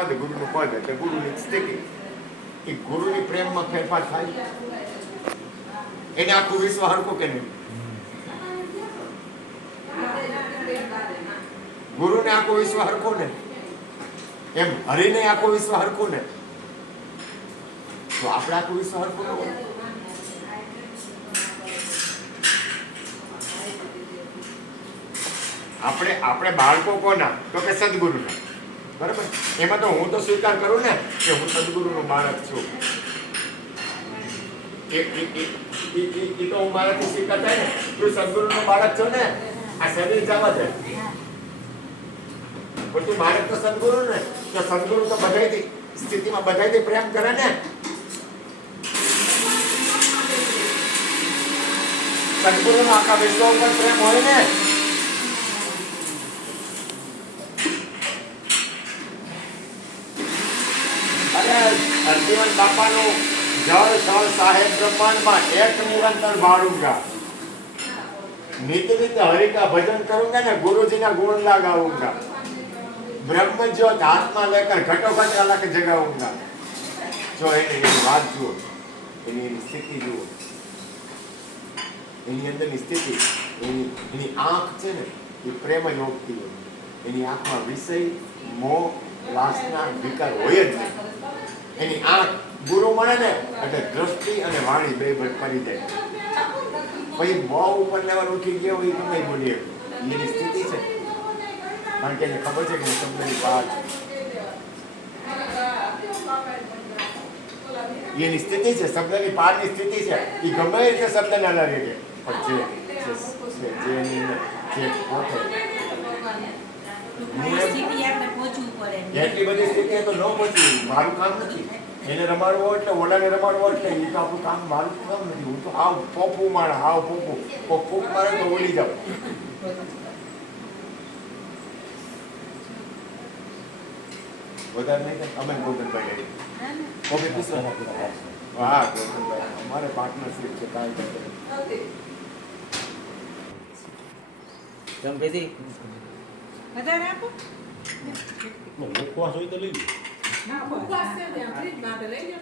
પદ, ગુરુનું પદ એટલે ગુરુની સ્થિતિ. એ ગુરુની પ્રેમમાં ફેરફાર થાય, એને આખું વિશ્વ હરખું કે નહીં? ગુરુને આખું વિશ્વ હરખું ને, એમ હરિને આખું વિશ્વ હરખું ને, તો આપણે આખું વિશ્વ હરખું ન હોય. આપણે બાળકો કોના? તો કે સદગુરુના. બરાબર? એમાં તો હું તો સ્વીકાર કરું ને કે હું સદગુરુનો બાળક છું. એ તો હું મારાથી સ્વીકાર થાય ને, તું સદગુરુનો બાળક છો ને, આ શરીર જવા દે. પણ તું બાળક તો સદગુરુ ને, તો સદગુરુ તો બધાયથી સ્થિતિમાં બધાયથી પ્રેમ કરે ને. સદગુરુનો આખા વિશ્વ ઉપર પ્રેમ હોય ને. અર્જુન બાપાનું જળ સ્થળ સાહેબ બ્રહ્માંડમાં એક નિરંતર બાળूंगा, नित नित हरि का भजन करूंगा ना, गुरु जी ना गुण लगाऊंगा, ब्रह्म ज्योत हाथ में लेकर घटोघट अलग जगाऊंगा. જો એની વાત જુઓ, એની સ્થિતિ જુઓ, એની અંદરની સ્થિતિ, એની આંખ છે ને એ પ્રેમ જ ઓગતી હોય. એની આંખમાં વિષય, મોહ, વાસના, વિકાર હોય જ નહીં. એની આંખ ગુરુ મળે ને એટલે દ્રષ્ટિ અને વાણી બે કરી જાય. પછી બહુ ઉપર લેવલ ઉઠી ગયો એ ગમે બોલીએ, એની સ્થિતિ છે. કારણ કે એને ખબર છે કે હું શબ્દની બહાર છું. એની સ્થિતિ છે, શબ્દની પારની સ્થિતિ છે. એ ગમે રીતે શબ્દ ના લાગે છે, પણ જે પોતે એટલી બધી સ્થિતિ તો ન પહોંચી. મારું કામ નથી એને રમાડવો એટલે ઓલાને રમાડવો એટલે એ તો આપણું કામ, મારું કામ નથી. હું તો હાવ પોપું મારે, હાવ પોપું ફૂક મારે તો ઓલી જાવ. વધારે નહીં અમે ગોવિંદભાઈ કોફી પીસો. હા ગોવિંદભાઈ અમારે પાર્ટનરશીપ છે. કાંઈ કેમ કીધી વધારે આપો. ઉપવાસ હોય તો લઈ લો. હા ઉપવાસ છે ને, ફ્રીજમાં તો લઈ લો.